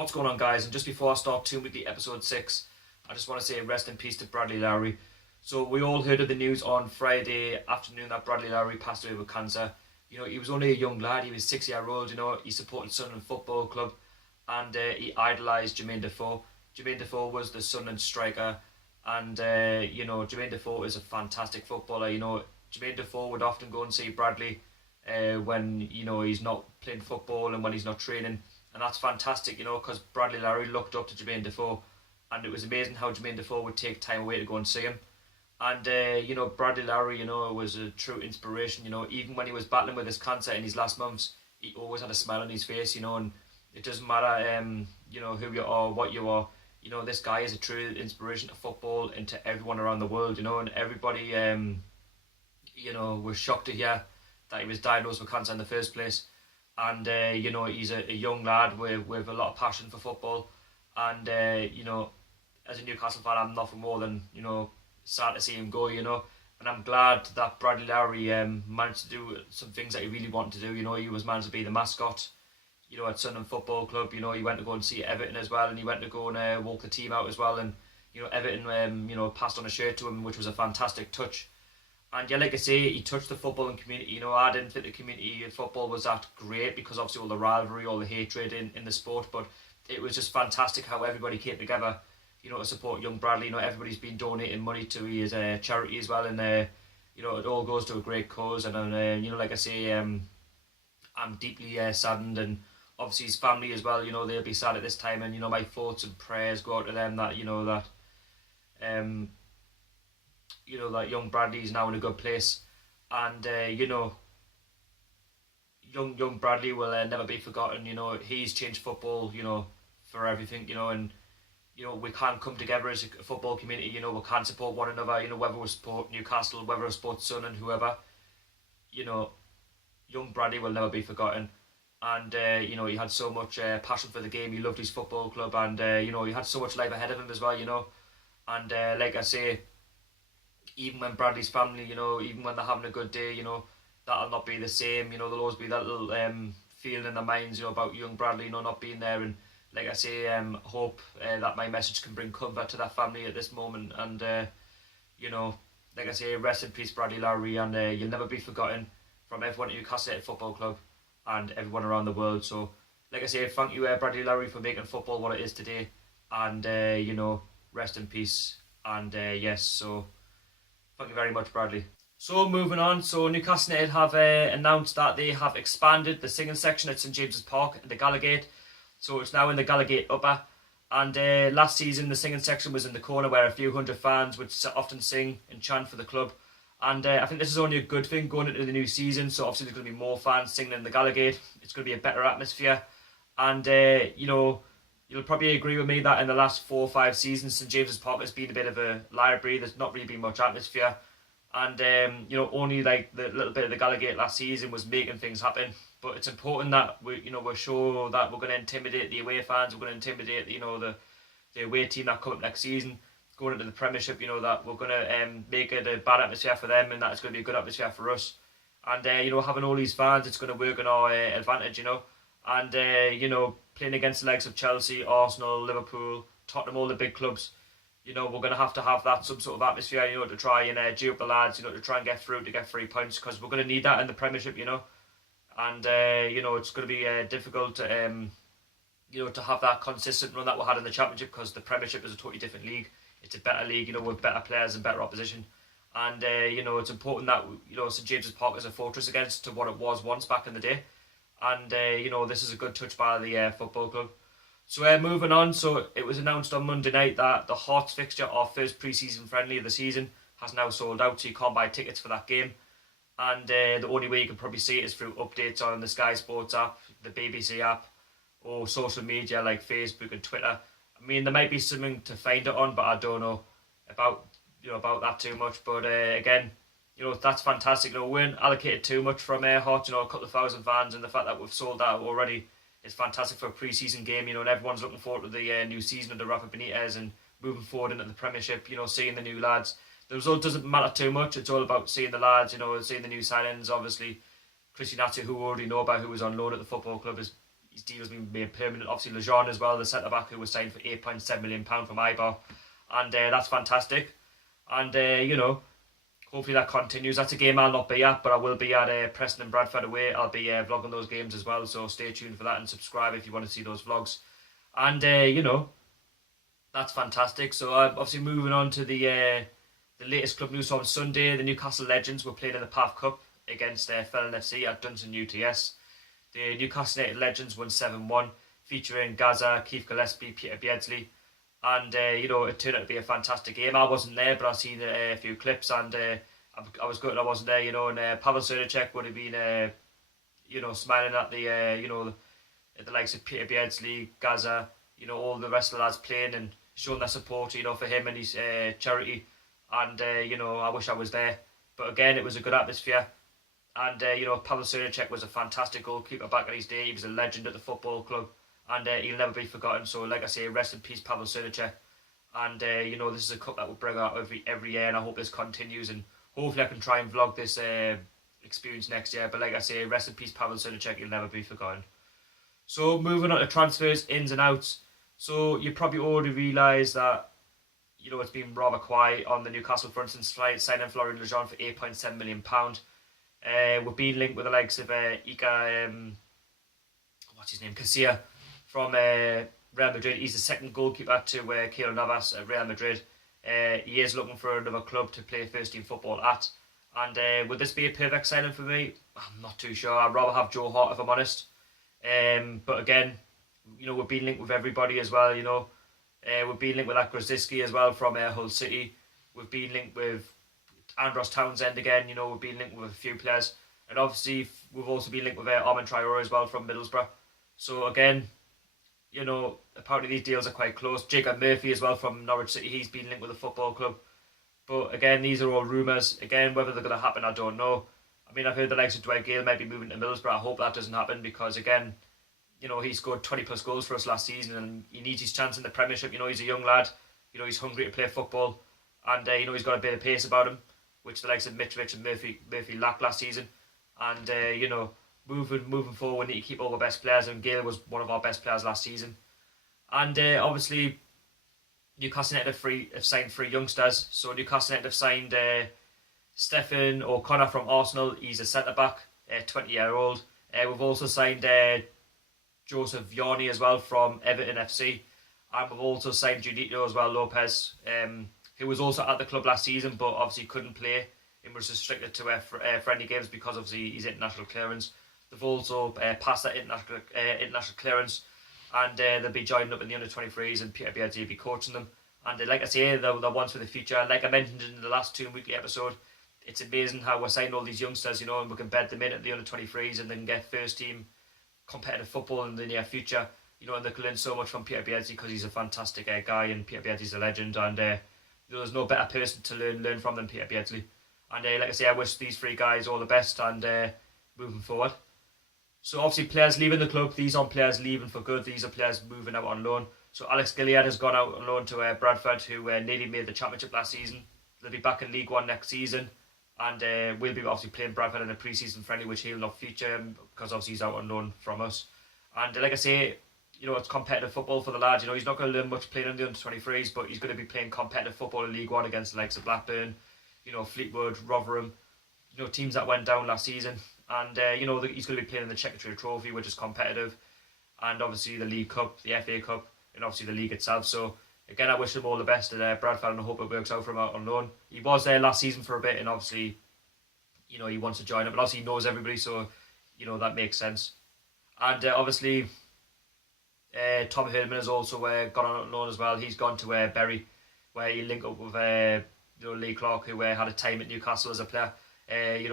What's going on, guys? And just before I start Toon Weekly episode 6, I just want to say rest in peace to Bradley Lowery. So we all heard of the news on Friday afternoon that Bradley Lowery passed away with cancer. You know, he was only a young lad. He was 6-year-old. You know, he supported Sunderland Football Club, and he idolised Jermaine Defoe. Jermaine Defoe was the Sunderland striker, and you know, Jermaine Defoe is a fantastic footballer. You know, Jermaine Defoe would often go and see Bradley when he's not playing football and when he's not training. And that's fantastic, you know, because Bradley Lowery looked up to Jermaine Defoe, and it was amazing how Jermaine Defoe would take time away to go and see him. And, Bradley Lowery, was a true inspiration, even when he was battling with his cancer in his last months, he always had a smile on his face, and it doesn't matter, who you are, what you are, this guy is a true inspiration to football and to everyone around the world, and everybody, was shocked to hear that he was diagnosed with cancer in the first place. And, he's a young lad with a lot of passion for football. And, as a Newcastle fan, I'm nothing more than, sad to see him go, And I'm glad that Bradley Lowery managed to do some things that he really wanted to do. He was managed to be the mascot, at Sunderland Football Club. He went to go and see Everton as well. And he went to go and walk the team out as well. And, Everton, passed on a shirt to him, which was a fantastic touch. And yeah, like I say, he touched the footballing community. I didn't think the community of football was that great because obviously all the rivalry, all the hatred in the sport. But it was just fantastic how everybody came together, to support young Bradley. Everybody's been donating money to his charity as well. And, it all goes to a great cause. And, like I say, I'm deeply saddened. And obviously his family as well, they'll be sad at this time. And, my thoughts and prayers go out to them that, that young Bradley's now in a good place, and young Bradley will never be forgotten. He's changed football, for everything. And we can't come together as a football community. We can't support one another. Whether we support Newcastle, whether we support Sunderland, whoever. Young Bradley will never be forgotten. And he had so much passion for the game. He loved his football club, and he had so much life ahead of him as well. And like I say, even when Bradley's family, even when they're having a good day, that'll not be the same. There'll always be that little feeling in their minds, about young Bradley, not being there. And like I say, hope that my message can bring comfort to that family at this moment. And like I say, rest in peace, Bradley Lowery, and you'll never be forgotten from everyone at Newcastle Football Club and everyone around the world. So, like I say, thank you, Bradley Lowery, for making football what it is today. And rest in peace. And yes, so. Thank you very much, Bradley. So moving on, so Newcastle United have announced that they have expanded the singing section at St James's Park in the Gallagate. So it's now in the Gallagate Upper. And last season the singing section was in the corner where a few hundred fans would often sing and chant for the club. And I think this is only a good thing going into the new season. So obviously there's going to be more fans singing in the Gallagate. It's going to be a better atmosphere. And you'll probably agree with me that in the last 4 or 5 seasons, St James's Park has been a bit of a library. There's not really been much atmosphere. And, only like the little bit of the Gallagate last season was making things happen. But it's important that we're sure that we're going to intimidate the away fans. We're going to intimidate, the away team that come up next season, going into the Premiership, that we're going to make it a bad atmosphere for them and that it's going to be a good atmosphere for us. And, having all these fans, it's going to work in our advantage, And, playing against the likes of Chelsea, Arsenal, Liverpool, Tottenham, all the big clubs, we're going to have that some sort of atmosphere, to try and G up the lads, to try and get through, to get 3 points, because we're going to need that in the Premiership, And, it's going to be difficult to, to have that consistent run that we had in the Championship, because the Premiership is a totally different league. It's a better league, with better players and better opposition. And, it's important that, St James's Park is a fortress against to what it was once back in the day. And, this is a good touch by the football club. So, moving on. So, it was announced on Monday night that the Hearts fixture, our first pre-season friendly of the season, has now sold out. So, you can't buy tickets for that game. And the only way you can probably see it is through updates on the Sky Sports app, the BBC app, or social media like Facebook and Twitter. I mean, there might be something to find it on, but I don't know about that too much. But, again, that's fantastic. We weren't allocated too much from Hearts, a couple of thousand fans, and the fact that we've sold out already is fantastic for a pre-season game, and everyone's looking forward to the new season under Rafa Benitez and moving forward into the Premiership, seeing the new lads. The result doesn't matter too much. It's all about seeing the lads, seeing the new signings. Obviously, Christian Atsu, who we already know about, who was on loan at the football club, is his deal's been made permanent. Obviously, Lejeune as well, the centre-back who was signed for £8.7 million from IBAR. And that's fantastic. And, hopefully that continues. That's a game I'll not be at, but I will be at Preston and Bradford away. I'll be vlogging those games as well, so stay tuned for that and subscribe if you want to see those vlogs. And, that's fantastic. So obviously moving on to the latest club news. So on Sunday, the Newcastle Legends were playing in the PAF Cup against Felon FC at Dunton UTS. The Newcastle United Legends won 7-1, featuring Gaza, Keith Gillespie, Peter Beardsley. And, it turned out to be a fantastic game. I wasn't there, but I've seen a few clips, and I was good I wasn't there, and Pavel Srdacek would have been, smiling at the likes of Peter Beardsley, Gaza, all the rest of the lads playing and showing their support, for him and his charity. And, I wish I was there. But again, it was a good atmosphere. And, Pavel Srdacek was a fantastic goalkeeper back in his day. He was a legend at the football club. And he'll never be forgotten. So, like I say, rest in peace, Pavel Srdacek. And, this is a cup that we'll bring out every year. And I hope this continues. And hopefully I can try and vlog this experience next year. But like I say, rest in peace, Pavel Srdacek. He'll never be forgotten. So, moving on to transfers, ins and outs. So, you probably already realise that, it's been rather quiet on the Newcastle front since signing Florian Lejeune for £8.7 million. We've been linked with the likes of Casilla from Real Madrid. He's the second goalkeeper to Keylor Navas at Real Madrid. He is looking for another club to play first team football at. And would this be a perfect signing for me? I'm not too sure. I'd rather have Joe Hart, if I'm honest. But again, we've been linked with everybody as well, we've been linked with Grozicki as well from Hull City. We've been linked with Andros Townsend again, we've been linked with a few players. And obviously, we've also been linked with Armand Traore as well from Middlesbrough. So again, apparently these deals are quite close. Jacob Murphy as well from Norwich City, he's been linked with the football club. But again, these are all rumours. Again, whether they're going to happen, I don't know. I mean, I've heard the likes of Dwight Gale might be moving to Middlesbrough. I hope that doesn't happen because, again, he scored 20 plus goals for us last season and he needs his chance in the Premiership. He's a young lad. He's hungry to play football. And, he's got a bit of pace about him, which the likes of Mitrovic and Murphy lacked last season. And, moving forward, we need to keep all the best players, and Gale was one of our best players last season. And obviously, Newcastle United have signed 3 youngsters. So Newcastle United have signed Stephen O'Connor from Arsenal. He's a centre-back, 20-year-old. We've also signed Joseph Vianney as well from Everton FC. And we've also signed Judito as well, Lopez, who was also at the club last season, but obviously couldn't play. He was restricted to friendly games because obviously his international clearance. They've also passed that international clearance, and they'll be joining up in the under-23s, and Peter Beardsley will be coaching them. And like I say, they're ones for the future. Like I mentioned in the last Toon Weekly episode, it's amazing how we're signing all these youngsters, and we can bed them in at the under-23s and then get first-team competitive football in the near future. And they can learn so much from Peter Beardsley because he's a fantastic guy, and Peter Beardsley's a legend, and there's no better person to learn from than Peter Beardsley. And like I say, I wish these 3 guys all the best and moving forward. So obviously players leaving the club, these aren't players leaving for good, these are players moving out on loan. So Alex Gilead has gone out on loan to Bradford, who nearly made the Championship last season. They'll be back in League One next season, and we'll be obviously playing Bradford in a pre-season friendly, which he'll not feature because obviously he's out on loan from us. And like I say, it's competitive football for the lad. He's not going to learn much playing in the under-23s, but he's going to be playing competitive football in League One against the likes of Blackburn, Fleetwood, Rotherham, teams that went down last season. And, he's going to be playing in the Secretary Trophy, which is competitive. And obviously the League Cup, the FA Cup, and obviously the league itself. So, again, I wish him all the best at Bradford, and I hope it works out for him out on loan. He was there last season for a bit, and obviously, he wants to join it. But obviously he knows everybody, so, that makes sense. And obviously, Tom Herdman has also gone on loan as well. He's gone to Bury, where he linked up with Lee Clark, who had a time at Newcastle as a player. He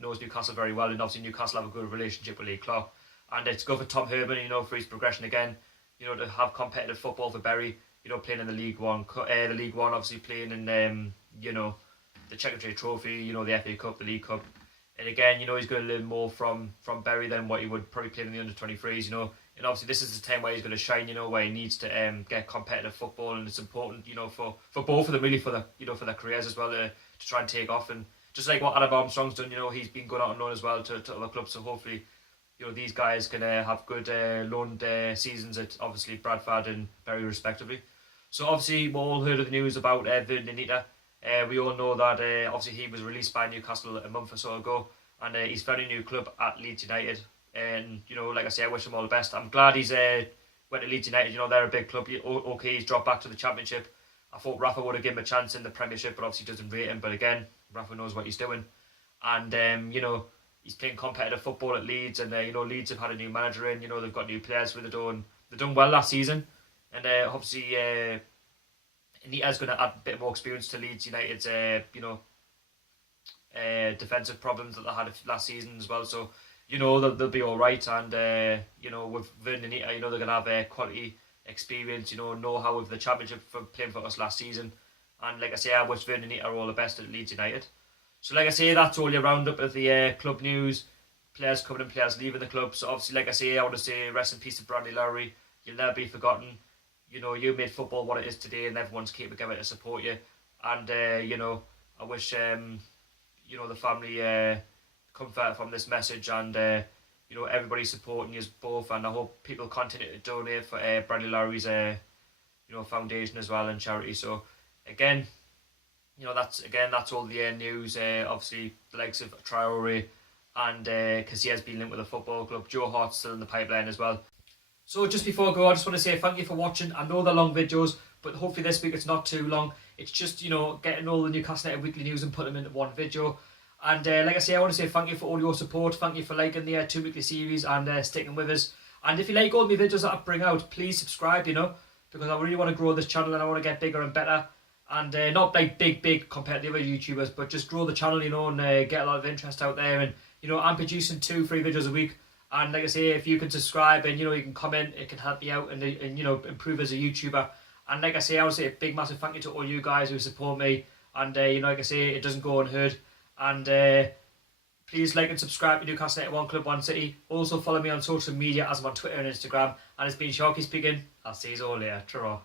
knows Newcastle very well, and obviously Newcastle have a good relationship with Lee Clark. And it's good for Tom Herdman, for his progression again, to have competitive football for Bury, playing in the League One, obviously playing in, the Secretary Trophy, the FA Cup, the League Cup. And again, he's going to learn more from Bury than what he would probably play in the under-23s, And obviously this is the time where he's going to shine, where he needs to get competitive football, and it's important, for both of them really, for their careers as well, to try and take off. And just like what Adam Armstrong's done, he's been going out on loan as well to other clubs. So hopefully, these guys can have good loaned seasons at obviously Bradford and Bury respectively. So obviously we all heard of the news about Vernon Anita. We all know that obviously he was released by Newcastle a month or so ago, and he's found a new club at Leeds United. And like I say, I wish him all the best. I'm glad he's went to Leeds United. They're a big club. Okay, he's dropped back to the Championship. I thought Rafa would have given him a chance in the Premiership, but obviously doesn't rate him. But again, Rafa knows what he's doing, and he's playing competitive football at Leeds, and Leeds have had a new manager in. They've got new players for the door, and they've done well last season. And obviously, Anita's going to add a bit more experience to Leeds United's defensive problems that they had last season as well. So they'll be all right. And with Vernon Anita, they're going to have quality experience. Know-how of the Championship for playing for us last season. And like I say, I wish Vernon Anita all the best at Leeds United. So like I say, that's all your roundup of the club news. Players coming and players leaving the club. So obviously, like I say, I want to say rest in peace to Bradley Lowery. You'll never be forgotten. You made football what it is today, and everyone's keeping together to support you. And I wish the family comfort from this message, and everybody supporting you both. And I hope people continue to donate for Bradley Lowery's foundation as well and charity. So again, that's all the news. Obviously, the likes of Traore and Casillas being linked with a football club. Joe Hart's still in the pipeline as well. So just before I go, I just want to say thank you for watching. I know they're long videos, but hopefully this week it's not too long. It's just, getting all the Newcastle United weekly news and putting them into one video. And like I say, I want to say thank you for all your support. Thank you for liking the 2 weekly series and sticking with us. And if you like all my videos that I bring out, please subscribe, because I really want to grow this channel and I want to get bigger and better. And not like big compared to the other YouTubers, but just grow the channel, and get a lot of interest out there. And, I'm producing 2-3 videos a week. And like I say, if you can subscribe and you can comment, it can help me out and improve as a YouTuber. And like I say, I would say a big massive thank you to all you guys who support me. And like I say, it doesn't go unheard. And please like and subscribe to Newcastle United One Club One City. Also follow me on social media as I'm on Twitter and Instagram. And it's been Sharky speaking. I'll see you all later. Ta-ra.